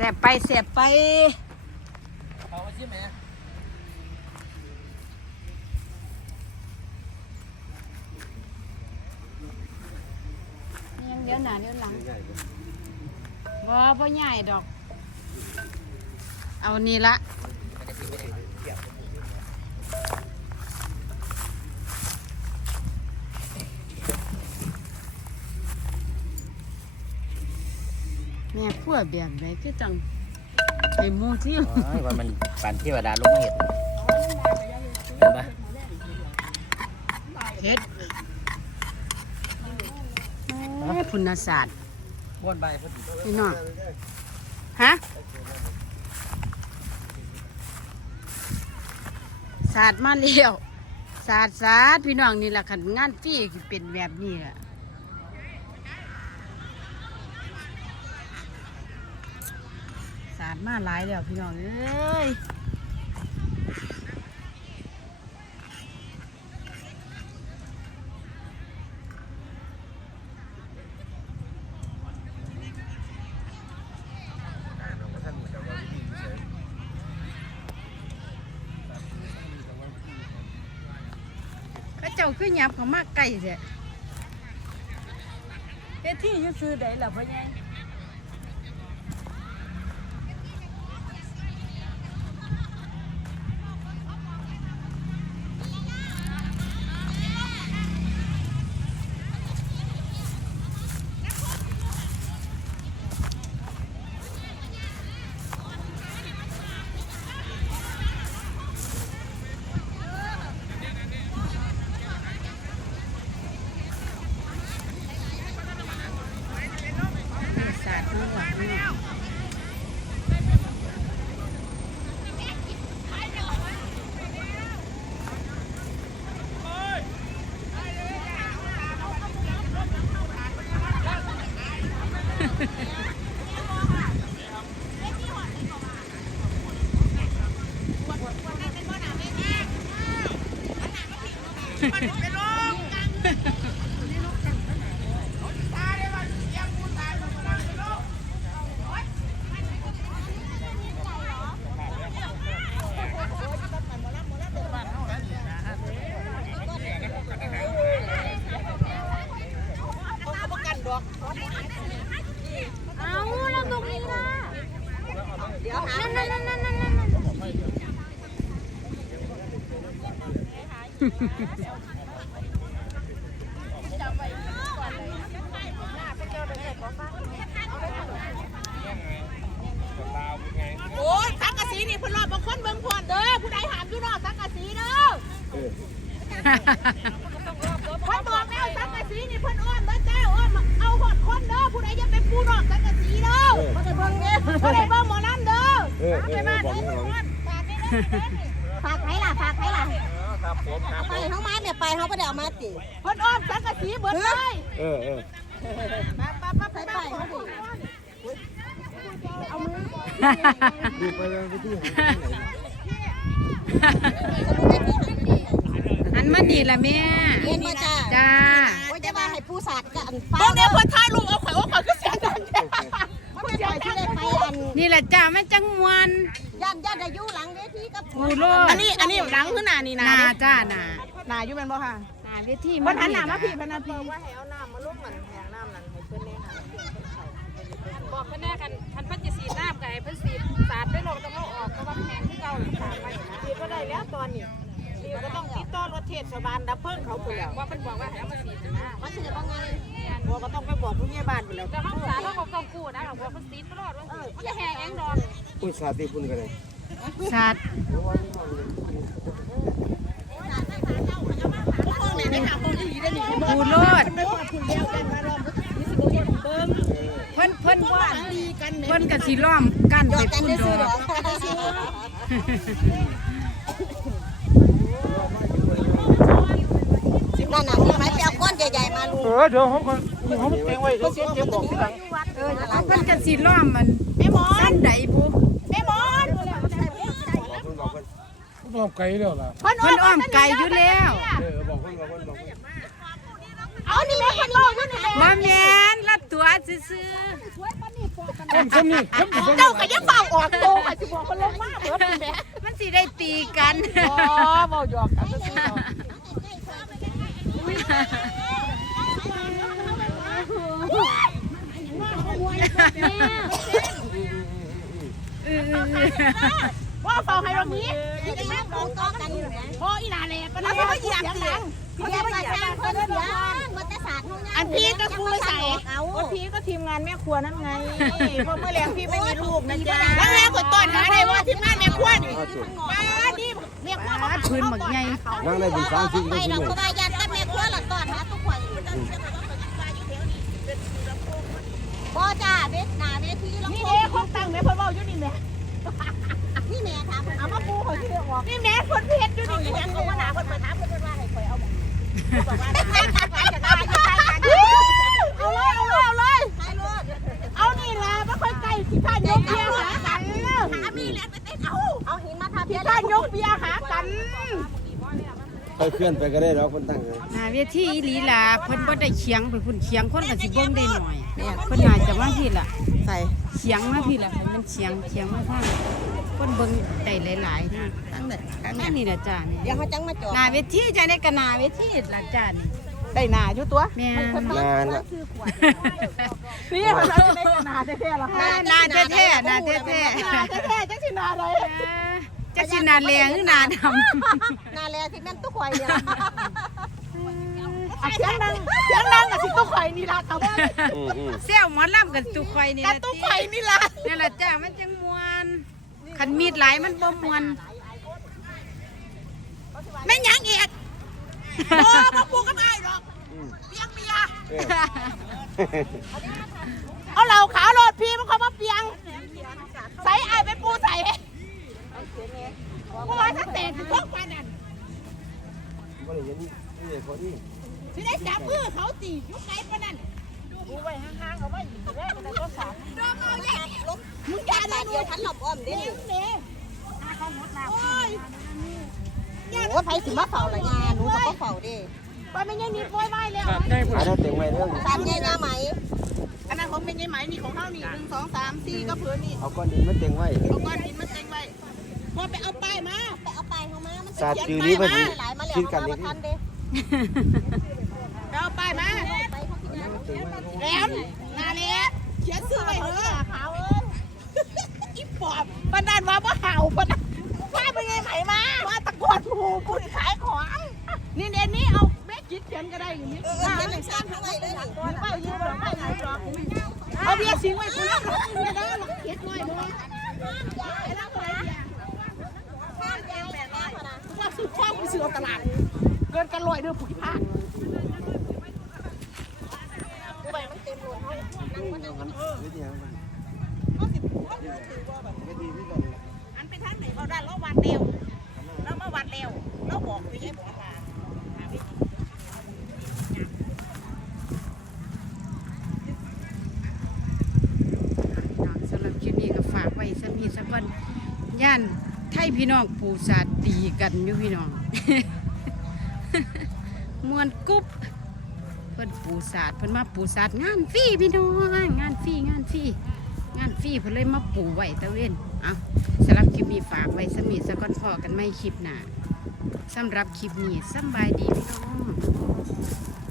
สบไปแสบไปเอามาชิมไหมยังเดี๋ยวหน้าเดี๋ยวหลังบ่บ่ใหญ่ดอก เอานี่ละ แม่พัวแบบไหนคือจังไปหมูที่ว่ามันปั่นเทวดาลงมาเห็ดเห็นปะเฮ็ดแม่พุนศาสตร์บ้วนใบพอดีพี่น้องฮะศาสตร์มาเลี้ยวศาสตร์ศาสตร์พี่น้องนี่แหละขันงานฟรีคือเป็นแบบนี้แหละศาสตร์ มาหลายแล้วพี่น้องเอ้ยเข้าเจ้าคือหยับเขามากไก่แท้เฮ็ดที่อยูซื้อได้ล่ะพ่อใหญ่ ศาสตร์นี่หลักนี่เอาแล้วตรงนี้ล่ะเดี๋ยวนั่นนั่นนั่นนั่นนั่นนั่น โอ้ยสังกะสีนี่เพิ่นรอบบางคนเบิ่งพรเด้อผู้ใดหามอยู่นอกสังกะสีเด้อเพิ่นบอกแล้วสังกะสีนี่เพิ่นอ้อมเด้อจ้าอ้อมเอาหอดคนเด้อผู้ใดจะเป็นผู้นอกสังกะสีเด้อบ่ได้เบิ่งเด้อบ่ได้เบิ่งหมอนั่นเด้อเออเออเออบอกให้เราฝากใครล่ะฝากใครล่ะครับ ผมครับไปเขามาเนี่ยไปเขาไม่ได้เอามาติเพิ่นอ้อมสังกะสีเบิดเลยเออเออมาป้าป้าไปไปไปไปเขาดิดูไปเลยไปที่หาที่ไหนอันมาดีละแม่เห็นมาจ้าจ้าว่าจะว่าให้ผู้ศาสตร์กันเบิ่งเดี๋ยวเพิ่นถ่ายรูปเอาข่อยเอาข่อยคือเสียงดังแท้เขาไม่ปล่อยที่ได้ไปอันนี่แหละจ้าแม่จังมวนย่านย่านอายุหลังเวที กับกูโลดอันนี้อันนี้หลังขึ้นหน้านี่นะนาจ้านาหน้าอยู่เป็นบ่ค่ะนาเวทีบ่หันหน้ามาพี่พนันพี่ว่าให้เอาน้ำมาลุกมันแหงน้ำนั่นให้เพื่อนเล่นบอกเพิ่นแน่กันคันเพิ่นจะสีดน้ำก็ให้เพิ่นสีดสาดไปโลกต้องเอาออกเพราะว่าแพงที่เก่าสาดไปนะติดก็ได้แล้วตอนนี้ติดก็ต้องติดต่อรถเทศบาลดับเพิ่งเขาไปแล้วว่าเพิ่นบอกว่าให้เอามาสีดนะมันจะต้องไงบัวก็ต้องไปบอกผู้ใหญ่บ้านไปแล้วแต่ห้องสาดเขาก็ต้องกู้นะบอกเพิ่นสีดตลอดว่ามันจะแหงเองดอกอุ้ยสาธิตพุ่นกันเลย สัตว์กูโลดเพิ่นเพิ่นว่าเพิ่นกับสีล้อมกันหยไปอกกันพุ่นได้ดซื้ออหรอกนั่นน่ะที่ไหมไปเอาก้อนใหญ่ๆมาลุงเออเดี๋ยวเขาคนเขาเก่งไว้เขาเก่งบอกที่หลังเออเพิ่นกับสีล้อมมันแม่หมอนใดบุ บอกคนบอกคน บอกไกลแล้วล่ะเพิ่นอ้อมไก่อยู่แล้ว เออบอกคนบอกคนบอกคนเอานี่แม่คนโลกอยู่นี่แม่มาแม่นละตัวซื่อคนซ้ำนี่ซ้ำนี่เจ้าก็ยังเฝ้าออกโตค่ะสิบอกมันลงมาเบิดแม่มันสิได้ตีกัน อ๋อเว้าหยอกกันซื่อๆเนาะว่าเฝ้าให้เรานี้พออีหลาแหล่ปะนะเหยียบเสียงอันพี่ก็คุยใส่ก็พี่ก็ทีมงานแม่ครัวนั่นไงเพราะเมื่อแรงพี่ไม่มีลูกนะจ๊ะแล้วแม่กดต้นหาได้ว่าที่งานแม่ครัวนี่ป้าดิแม่ครัวมาหาพื้นหมักใหญ่นั่งได้เป็นสามสิบไปนาทีเราเลยก็ว่ายันแต่แม่ครัวละตอนหาทุกคนพ่อจ้าเวทนาเวทีลำนี่โพเด้งคนตั้งแม่เพิ่นเว้าอยู่นี่แม่ นี่แม่ถามเอามาปูเขาที่เรียกออกนี่แม่เพิ่นเพชรอยู่นี่ยังก็ว่าหนาเพิ่นมาถามเพิ่นว่าให้ข่อยเอาหมเอาเลยเอาเลยเอาเลยใครรู้เอานี่ล่ะบ่ค่อยไกลที่ท่านยกเบียร์หากันหามีเล่นไปเต้นเอาเอาหินมาทาที่เพียนท่านยกเบียร์หากันไปเคลื่อนไปก็ได้แล้วคนตั้งเลยหน้าเวทีลีล่ะเพิ่นบ่ได้เคียงไปพุ่นเคียงคนก็สิเบิ่งได้หน่อยเนี่ยเพิ่นน่าจะมาพี่ล่ะใส่เคียงมาพี่ล่ะมันเคียงเคียงมาทาง คนเบิ่งได้หลายๆนะตั้งแต่นั่นนี่ล่ะจ้านี่เดี๋ยวเขาจังมาจอดหน้าเวทีจ้านี่ก็หน้าเวทีล่ะจ้านี่ได้หนาอยู่ตัวแม่นนานละนี่เขาจะได้ขนาดแท้ๆล่ะหน้าหน้าแท้ๆหน้าแท้แท้ๆจังสินาเลยๆจักสิหน้าแรงหรือหน้าดำนาแลที่แม่นตุ๊กควายเนี่ยเสียงดังเสียงดังกับสิตุ๊กไข่นี่ล่ะครับว่าอืมอืมเสี่ยวหมอลำกับตุกไข่นี่กับล่ะตุ๊กไข่นี่ล่ะนี่ล่ะจ้ามันจังมวน คันมีดหลายมันบ่มวนแม่นยังอีกโอ้มาปูกับไอ้ดอกเปียงเมียเออเอาเหล่าขาวโรดพี่มันเขามาเปียง ใส่ไอ้ไปปูใส่กูว่าถ้าแตกพวกมันนั่นบ่ได้เห็นนี่คนนี้ที่ได้จับมือเขาตียุกไก่ปะนั่นดูไว้ห่างๆเอาไว้อยู่แรกแต่ก็สามดอกเอาแย่มึงอย่าตาได้ เดียวทันหลบอ้อมเด้เลี้ยงเด้โอ้ยโอ้ไผสิมาเฝ้าละงานหนูก็เฝ้าเด้ไปไม่ยังนิดโวยไม้แล้วหาได้เต็มไว้เรื่องสามใหญ่หน้าไหมอันนั้นของเป็นยังไหมนี่ของเขานี่หนึ่งสองสามสี่ก็เพื่อนี่เอาก้อนดินมาเต็งไว้เอาก้อนหินมาเต็งไว้พอไปเอาป้ายมาไปเอาไปเข้ามามันศาสตร์จือนี้พอดีหลายมาแล้วคิดกันมานี่ทันเด้ไปเอาป้ายมาไปเขากินน้ำแหลมนาเล็กเขียนซื้อไว้เถอะ ปอบปนันว่าบ่เห่าปนันว่าเป็นไงไหมมาว่าตะกอนหูปุ่นขายของนี่เดนนี่เอาแม่คิดเขียนก็ได้อย่างนี้เออเขียนหนังสือข้างในเลยนี่ไปยืนหรอไปไหนหรอเอาเบียร์สิงไว้กูแล้วไม่ได้หรอกเขียนหน่อยด้วยไอ้นั่งอะไรเนี่ยข้ามยาวแบบนี้พอนะว่าซื้อข้าวกูซื้อเอาตลาดเกินกันลอยเด้อผู้พิพากษากูไปมันเต็มรถเขานั่งมันนั่งมัน อันไปทางไหนเขาได้เราวัดเร็วเรามาวัดเร็วเราบอกไม่ใช่บอกว่าสำหรับคลิปนี้ก็ฝากไว้สักพีสักวันย่านไทยพี่น้องปูสาดตีกันอยู่พี่น้องมวนกุ๊บเพิ่นปูสาดเพิ่นมาปูสาดงานฟรีพี่น้องงานฟรีงานฟรี งานฟรีเพิ่นเลยมาปูไว้ตะเวนเอาสำหรับคลิปนี้ฝากไว้สมีสะก้อนพอกันไม่คลิปหน้าสำหรับคลิปนี้สบายดีพี่น้อง